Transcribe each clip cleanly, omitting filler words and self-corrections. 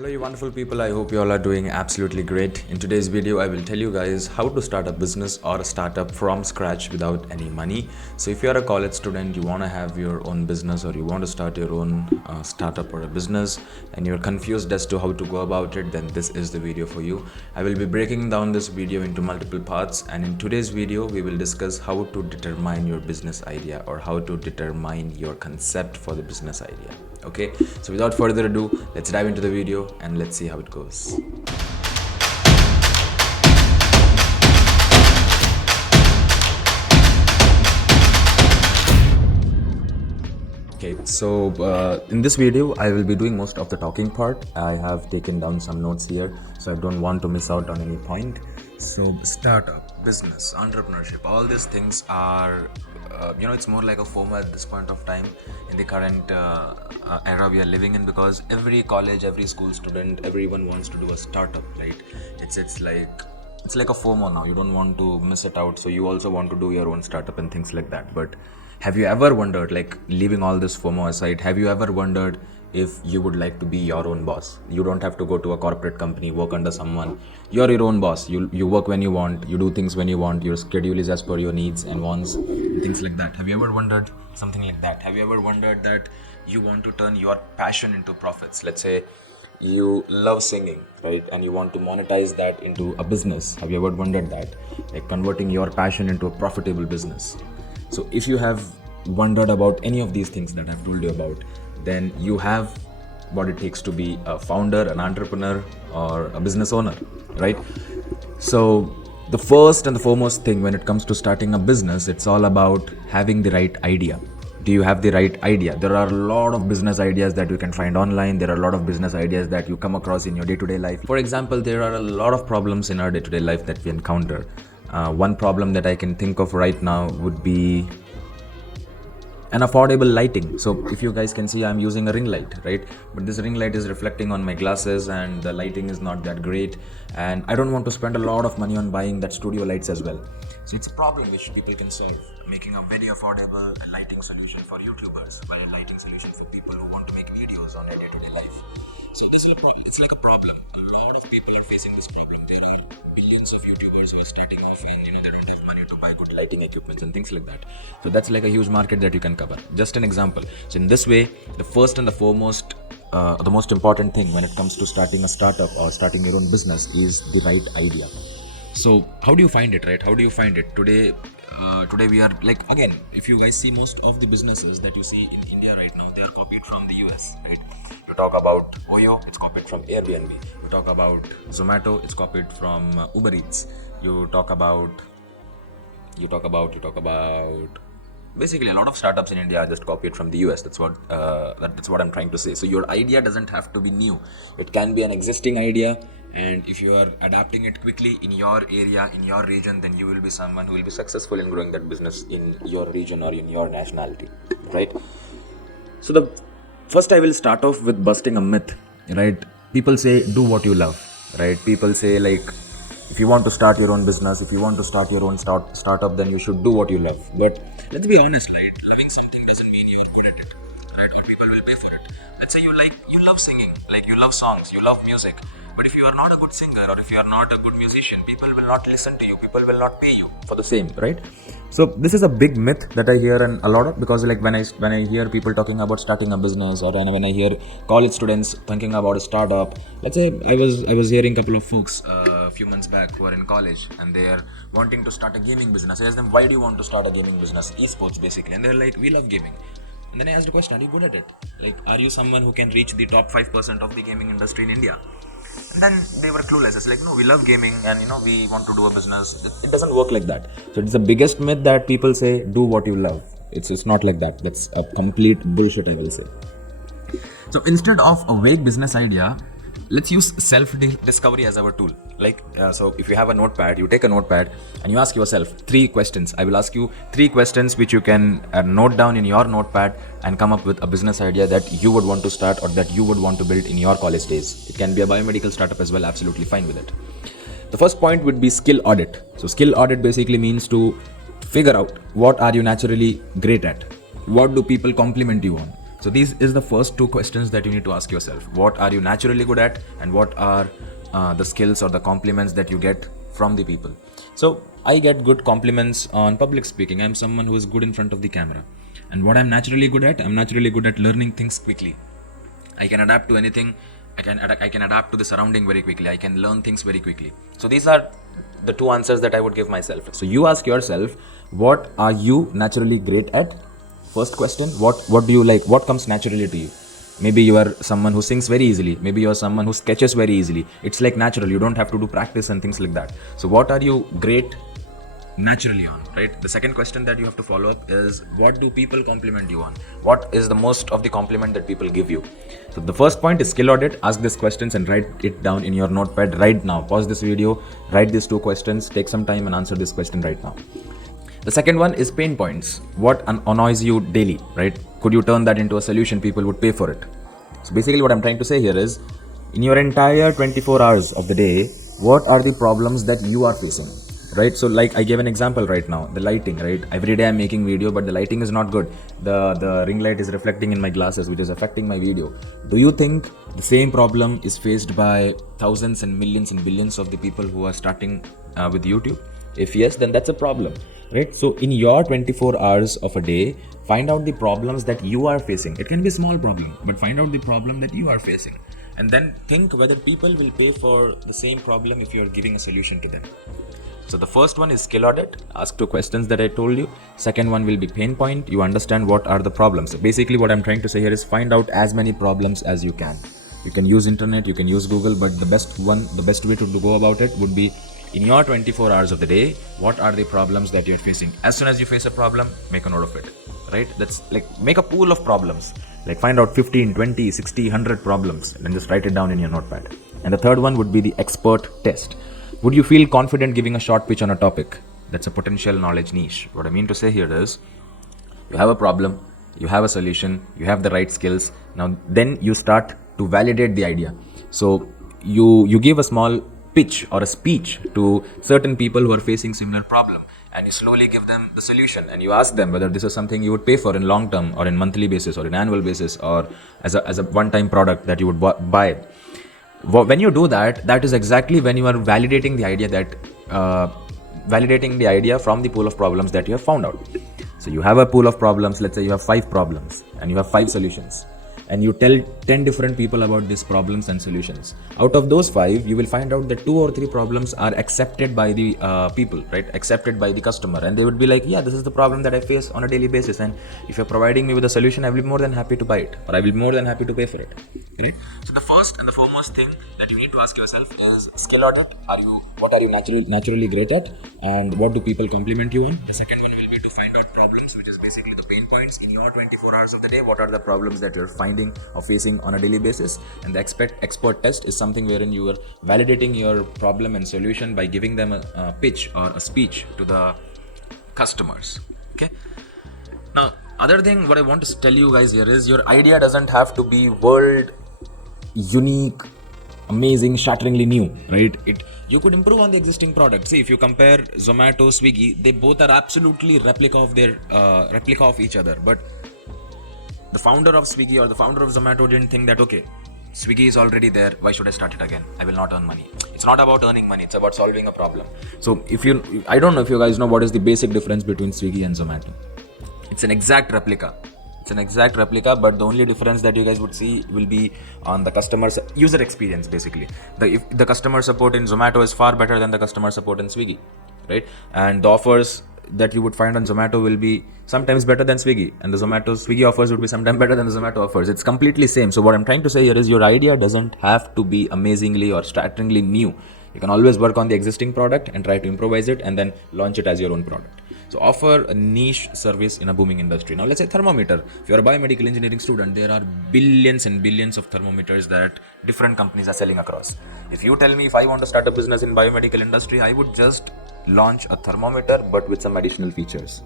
Hello you wonderful people, I hope you all are doing absolutely great. In today's video I will tell you guys how to start a business or a startup from scratch without any money. So if you are a college student, you want to have your own business or you want to start your own startup or a business and you're confused as to how to go about it, then this is the video for you. I will be breaking down this video into multiple parts, and in today's video we will discuss how to determine your business idea or how to determine your concept for the business idea. Okay, so without further ado, let's dive into the video and let's see how it goes. Okay, so in this video I will be doing most of the talking part. I have taken down some notes here, so I don't want to miss out on any point. So startup, business, entrepreneurship, all these things are it's more like a FOMO at this point of time in the current era we are living in, because every college, every school student, everyone wants to do a startup, right? It's like a FOMO now. You don't want to miss it out, so you also want to do your own startup and things like that. But have you ever wondered, like, leaving all this FOMO aside, have you ever wondered if you would like to be your own boss? You don't have to go to a corporate company, work under someone. You're your own boss. You work when you want, you do things when you want, your schedule is as per your needs and wants, and things like that. Have you ever wondered something like that? Have you ever wondered that you want to turn your passion into profits? Let's say you love singing, right, and you want to monetize that into a business. Have you ever wondered that, like converting your passion into a profitable business? So if you have wondered about any of these things that I've told you about, then you have what it takes to be a founder, an entrepreneur, or a business owner, right? So the first and the foremost thing when it comes to starting a business, it's all about having the right idea. Do you have the right idea? There are a lot of business ideas that you can find online. There are a lot of business ideas that you come across in your day-to-day life. For example, there are a lot of problems in our day-to-day life that we encounter. One problem that I can think of right now would be an affordable lighting. So if you guys can see, I'm using a ring light, right? But this ring light is reflecting on my glasses and the lighting is not that great, and I don't want to spend a lot of money on buying that studio lights as well. So it's a problem which people can solve, making a very affordable lighting solution for YouTubers, or a lighting solution for people who want to make videos on their day-to-day life. So this is a problem. It's like a problem. A lot of people are facing this problem. There are billions of YouTubers who are starting off and they don't have money to buy good lighting equipment and things like that. So that's like a huge market that you can cover. Just an example. So in this way, the first and the foremost, the most important thing when it comes to starting a startup or starting your own business is the right idea. So how do you find it, right? How do you find it? Today we are like, again, if you guys see most of the businesses that you see in India right now, they are copied from the US, right? You talk about Oyo, it's copied from Airbnb. You talk about Zomato, it's copied from Uber Eats. You talk about basically a lot of startups in India are just copied from the US. That's what I'm trying to say. So your idea doesn't have to be new. It can be an existing idea, and if you are adapting it quickly in your area, in your region, then you will be someone who will be successful in growing that business in your region or in your nationality, right? So the first I will start off with busting a myth, right? People say do what you love, right? People say, like, if you want to start your own business, if you want to start your own startup, then you should do what you love. But let's be honest, right? Loving something doesn't mean you're good at it, right? Or people will pay for it. Let's say you love singing, like you love songs, you love music. But if you are not a good singer or if you are not a good musician, people will not listen to you, people will not pay you for the same, right? So this is a big myth that I hear and a lot of, because like when I hear people talking about starting a business, or when I hear college students thinking about a startup, let's say I was hearing a couple of folks a few months back who are in college and they are wanting to start a gaming business. I asked them, why do you want to start a gaming business? Esports basically. And they're like, we love gaming. And then I asked the question, are you good at it? Like, are you someone who can reach the top 5% of the gaming industry in India? And then they were clueless. It's like, no, we love gaming and we want to do a business. It doesn't work like that. So it's the biggest myth that people say, do what you love. It's not like that. That's a complete bullshit, I will say. So instead of a vague business idea, let's use self-discovery as our tool. Like, so if you have a notepad, you take a notepad and you ask yourself 3 questions. I will ask you 3 questions which you can note down in your notepad and come up with a business idea that you would want to start or that you would want to build in your college days. It can be a biomedical startup as well, absolutely fine with it. The first point would be skill audit. So skill audit basically means to figure out what are you naturally great at. What do people compliment you on? So these is the first two questions that you need to ask yourself. What are you naturally good at, and what are the skills or the compliments that you get from the people? So I get good compliments on public speaking. I'm someone who is good in front of the camera. And what I'm naturally good at, I'm naturally good at learning things quickly. I can adapt to anything. I can adapt to the surrounding very quickly. I can learn things very quickly. So these are the two answers that I would give myself. So you ask yourself, what are you naturally great at? First question, what do you like? What comes naturally to you? Maybe you are someone who sings very easily. Maybe you are someone who sketches very easily. It's like natural. You don't have to do practice and things like that. So what are you great naturally on, right? The second question that you have to follow up is, what do people compliment you on? What is the most of the compliment that people give you? So the first point is skill audit. Ask these questions and write it down in your notepad right now. Pause this video, write these two questions, take some time and answer this question right now. The second one is pain points. What annoys you daily, right? Could you turn that into a solution? People would pay for it. So basically what I'm trying to say here is, in your entire 24 hours of the day, what are the problems that you are facing, right? So like I gave an example right now, the lighting, right? Every day I'm making video, but the lighting is not good. The ring light is reflecting in my glasses, which is affecting my video. Do you think the same problem is faced by thousands and millions and billions of the people who are starting with YouTube? If yes, then that's a problem, right? So in your 24 hours of a day, find out the problems that you are facing. It can be a small problem, but find out the problem that you are facing. And then think whether people will pay for the same problem if you are giving a solution to them. So the first one is skill audit. Ask two questions that I told you. Second one will be pain point. You understand what are the problems. So basically what I'm trying to say here is, find out as many problems as you can. You can use internet, you can use Google, but the best way to go about it would be, in your 24 hours of the day, what are the problems that you're facing? As soon as you face a problem, make a note of it, right? That's like, make a pool of problems. Like find out 15, 20, 60, 100 problems and just write it down in your notepad. And the third one would be the expert test. Would you feel confident giving a short pitch on a topic? That's a potential knowledge niche. What I mean to say here is, you have a problem, you have a solution, you have the right skills. Now then you start to validate the idea. So you give a small pitch or a speech to certain people who are facing similar problem, and you slowly give them the solution, and you ask them whether this is something you would pay for in long term, or in monthly basis, or in annual basis, or as a one-time product that you would buy. When you do that, that is exactly when you are validating the idea from the pool of problems that you have found out. So you have a pool of problems. Let's say you have 5 problems and you have 5 solutions, and you tell 10 different people about these problems and solutions. Out of those 5, you will find out that 2 or 3 problems are accepted by the people, right? Accepted by the customer, and they would be like, yeah, this is the problem that I face on a daily basis, and if you're providing me with a solution, I will be more than happy to buy it, or I will be more than happy to pay for it, right? So the first and the foremost thing that you need to ask yourself is skill audit. What are you naturally great at, and what do people compliment you on? The second one will be to find out problems, which is basically the pain points in your 24 hours of the day. What are the problems that you're finding or facing on a daily basis? And the expert test is something wherein you are validating your problem and solution by giving them a pitch or a speech to the customers. Okay. Now, other thing what I want to tell you guys here is, your idea doesn't have to be world unique, amazing, shatteringly new, right? You could improve on the existing product. See, if you compare Zomato, Swiggy, they both are absolutely replica of each other. But the founder of Swiggy or the founder of Zomato didn't think that, okay, Swiggy is already there, why should I start it again? I will not earn money. It's not about earning money, it's about solving a problem. So I don't know if you guys know what is the basic difference between Swiggy and Zomato. It's an exact replica. But the only difference that you guys would see will be on the customer's user experience. Basically, the customer support in Zomato is far better than the customer support in Swiggy, right? And the offers that you would find on Zomato will be sometimes better than Swiggy, and the Swiggy offers would be sometimes better than the Zomato offers. It's completely same. So what I'm trying to say here is, your idea doesn't have to be amazingly or shatteringly new. You can always work on the existing product and try to improvise it and then launch it as your own product. So offer a niche service in a booming industry. Now let's say thermometer. If you're a biomedical engineering student, there are billions and billions of thermometers that different companies are selling across. If you tell me if I want to start a business in biomedical industry, I would just launch a thermometer but with some additional features.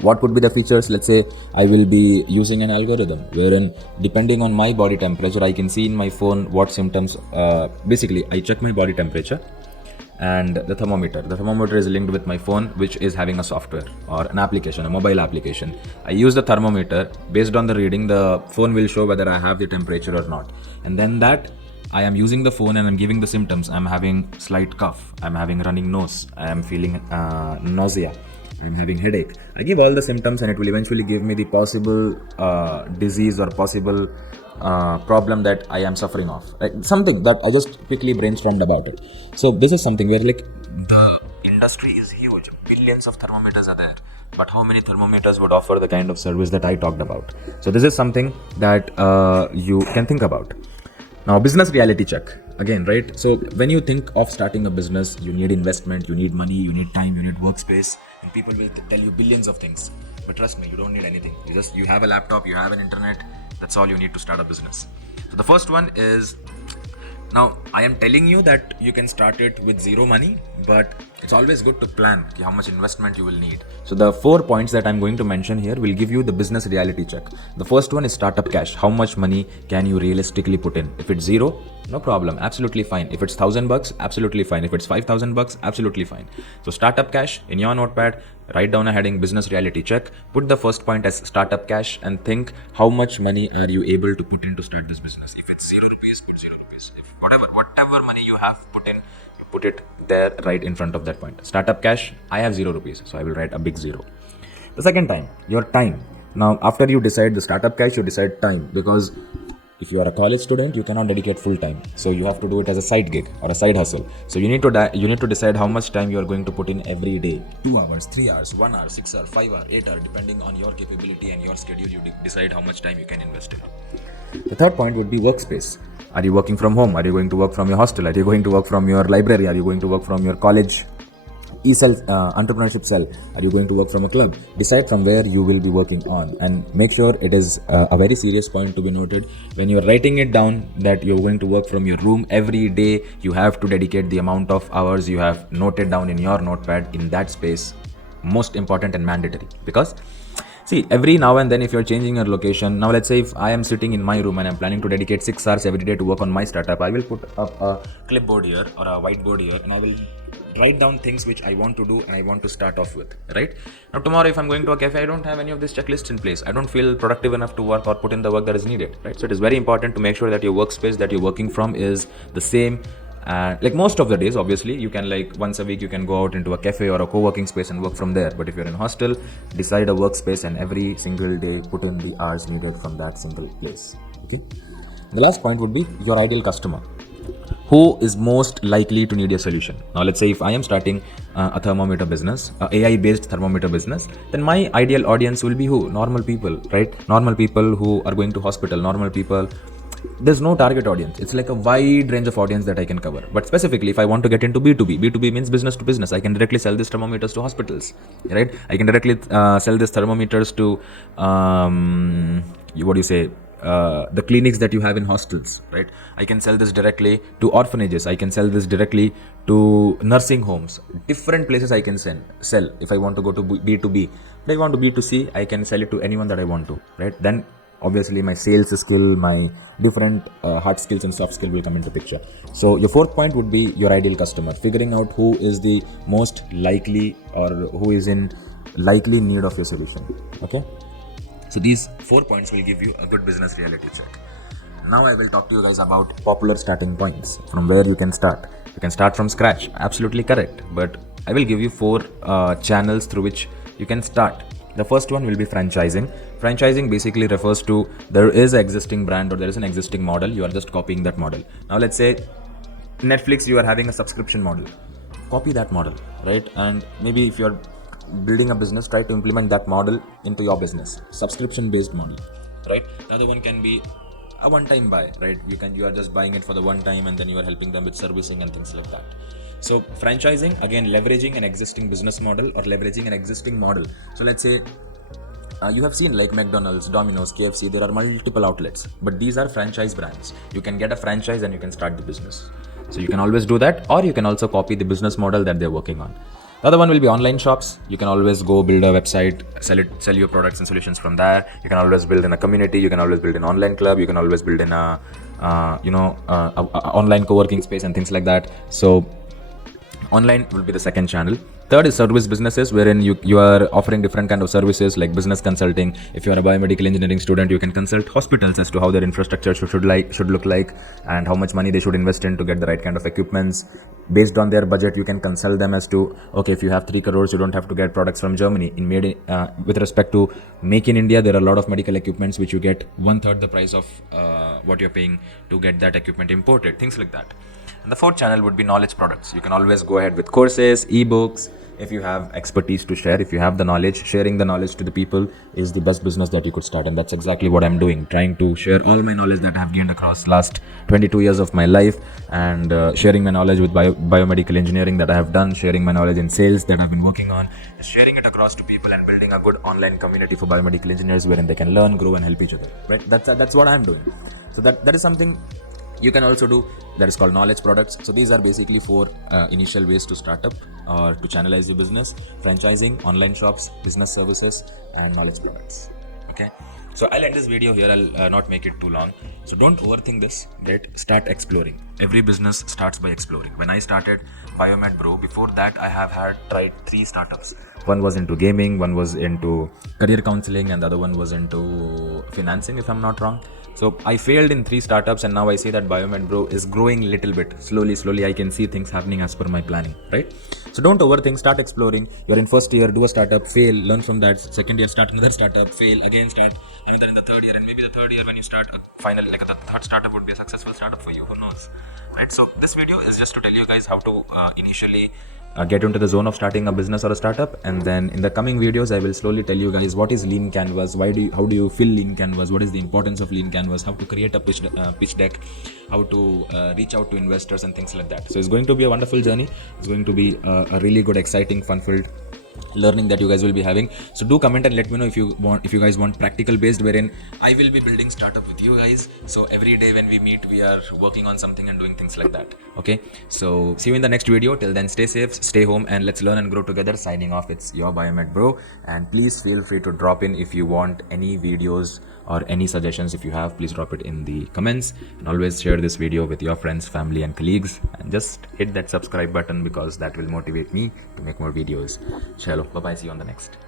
What would be the features? Let's say I will be using an algorithm wherein, depending on my body temperature, I can see in my phone what symptoms. Basically, I check my body temperature, and the thermometer. The thermometer is linked with my phone, which is having a software or an application, a mobile application. I use the thermometer. Based on the reading, the phone will show whether I have the temperature or not. And then that I am using the phone and I'm giving the symptoms. I'm having slight cough. I'm having running nose. I am feeling nausea. I'm having headache. I give all the symptoms and it will eventually give me the possible disease or possible problem that I am suffering of. Like something that I just quickly brainstormed about it. So this is something where like the industry is huge. Billions of thermometers are there. But how many thermometers would offer the kind of service that I talked about? So this is something that you can think about. Now, business reality check. Again, right? So when you think of starting a business, you need investment, you need money, you need time, you need workspace, and people will tell you billions of things. But trust me, you don't need anything. You have a laptop, you have an internet. That's all you need to start a business. So the first one is, now I am telling you that you can start it with zero money, but it's always good to plan how much investment you will need. So the 4 points that I'm going to mention here will give you the business reality check. The first one is startup cash. How much money can you realistically put in? If it's zero, no problem, absolutely fine. If it's $1,000, absolutely fine. If it's $5,000, absolutely fine. So startup cash, in your notepad, write down a heading business reality check. Put the first point as startup cash and think how much money are you able to put in to start this business. If it's 0 rupees, put 0 rupees. If whatever money you have put in, you put it there right in front of that point. Startup cash, I have 0 rupees, so I will write a big 0. The second time, your time. Now after you decide the startup cash, you decide time, because if you are a college student, you cannot dedicate full time, so you have to do it as a side gig or a side hustle. So you need to decide how much time you are going to put in every day. 2 hours, 3 hours, 1 hour, 6 hours, 5 hours, 8 hours, depending on your capability and your schedule. You decide how much time you can invest in. The third point would be workspace. Are you working from home? Are you going to work from your hostel? Are you going to work from your library? Are you going to work from your college e-cell, entrepreneurship cell? Are you going to work from a club? Decide from where you will be working on, and make sure it is a very serious point to be noted. When you're writing it down that you're going to work from your room every day, you have to dedicate the amount of hours you have noted down in your notepad in that space. Most important and mandatory, because see, every now and then if you're changing your location, now let's say if I am sitting in my room and I'm planning to dedicate 6 hours every day to work on my startup, I will put up a clipboard here or a whiteboard here, and I will write down things which I want to do and I want to start off with, right? Now tomorrow if I'm going to a cafe, I don't have any of these checklists in place. I don't feel productive enough to work or put in the work that is needed, right? So it is very important to make sure that your workspace that you're working from is the same. Like most of the days, obviously, you can, like once a week you can go out into a cafe or a co-working space and work from there. But if you're in a hostel, decide a workspace and every single day put in the hours needed from that single place. Okay. The last point would be your ideal customer. Who is most likely to need a solution? Now let's say if I am starting a thermometer business, AI based thermometer business, then my ideal audience will be who? Normal people, right? Normal people who are going to hospital, normal people. There's no target audience. It's like a wide range of audience that I can cover. But specifically, if I want to get into B2B, B2B means business to business. I can directly sell these thermometers to hospitals, right? I can directly sell these thermometers to, the clinics that you have in hostels, right? I can sell this directly to orphanages. I can sell this directly to nursing homes. Different places I can sell. If I want to go to B2B, if I want to B2C, I can sell it to anyone that I want to, right? Then obviously my sales skill, my different hard skills and soft skill will come into picture. So your fourth point would be your ideal customer, figuring out who is the most likely or who is in likely need of your solution. Okay. So these 4 points will give you a good business reality check. Now I will talk to you guys about popular starting points from where you can start. You can start from scratch. Absolutely correct. But I will give you 4 channels through which you can start. The first one will be franchising. Franchising basically refers to there is an existing brand or there is an existing model. You are just copying that model. Now let's say Netflix, you are having a subscription model. Copy that model, right? And maybe if you're building a business, try to implement that model into your business. Subscription based model, right? The other one can be a one-time buy, right? You are just buying it for the one time and then you are helping them with servicing and things like that. So franchising, again, leveraging an existing business model or leveraging an existing model. So let's say you have seen like McDonald's, Domino's, KFC, there are multiple outlets, but these are franchise brands. You can get a franchise and you can start the business. So you can always do that, or you can also copy the business model that they're working on. The other one will be online shops. You can always go build a website, sell your products and solutions from there. You can always build in a community. You can always build an online club. You can always build in a online co-working space and things like that. So Online will be the second channel. Third is service businesses, wherein you are offering different kind of services like business consulting. If you are a biomedical engineering student, you can consult hospitals as to how their infrastructure should look like, and how much money they should invest in to get the right kind of equipments. Based on their budget, you can consult them as to, okay, if you have 3 crores, you don't have to get products from Germany. With respect to make in India, there are a lot of medical equipments which you get 1/3 the price of what you're paying to get that equipment imported, things like that. And the fourth channel would be knowledge products. You can always go ahead with courses, ebooks. If you have expertise to share, if you have the knowledge, sharing the knowledge to the people is the best business that you could start. And that's exactly what I'm doing, trying to share all my knowledge that I have gained across last 22 years of my life, and sharing my knowledge with biomedical engineering that I have done, sharing my knowledge in sales that I've been working on, sharing it across to people, and building a good online community for biomedical engineers wherein they can learn, grow, and help each other. Right? That's what I'm doing. So that is something you can also do, that is called knowledge products. So these are basically 4 initial ways to start up or to channelize your business: franchising, online shops, business services, and knowledge products. Okay, so I'll end this video here. I'll not make it too long, so don't overthink this. Right? Start exploring. Every business starts by exploring. When I started Biomed Bro, before that I have tried 3 startups. One was into gaming, one was into career counseling, and the other one was into financing, if I'm not wrong. So I failed in 3 startups, and now I see that Biomed Bro is growing little bit. Slowly, I can see things happening as per my planning, right? So don't overthink, start exploring. You're in first year, do a startup, fail, learn from that. Second year, start another startup, fail, again start another in the third year, and maybe the third year when you start the third startup would be a successful startup for you, who knows, right? So this video is just to tell you guys how to initially get into the zone of starting a business or a startup, and then in the coming videos I will slowly tell you guys what is lean canvas, how do you fill lean canvas, what is the importance of lean canvas, how to create a pitch deck, how to reach out to investors, and things like that. So it's going to be a wonderful journey. It's going to be a really good, exciting, fun-filled learning that you guys will be having. So do comment and let me know if you guys want practical based, wherein I will be building startup with you guys. So every day when we meet, we are working on something and doing things like that. Okay, so see you in the next video. Till then, stay safe, stay home, and let's learn and grow together. Signing off, it's your Biomed Bro, and please feel free to drop in if you want any videos or any suggestions. If you have, please drop it in the comments, and always share this video with your friends, family, and colleagues, and just hit that subscribe button because that will motivate me to make more videos. Chalo, bye bye, see you on the next.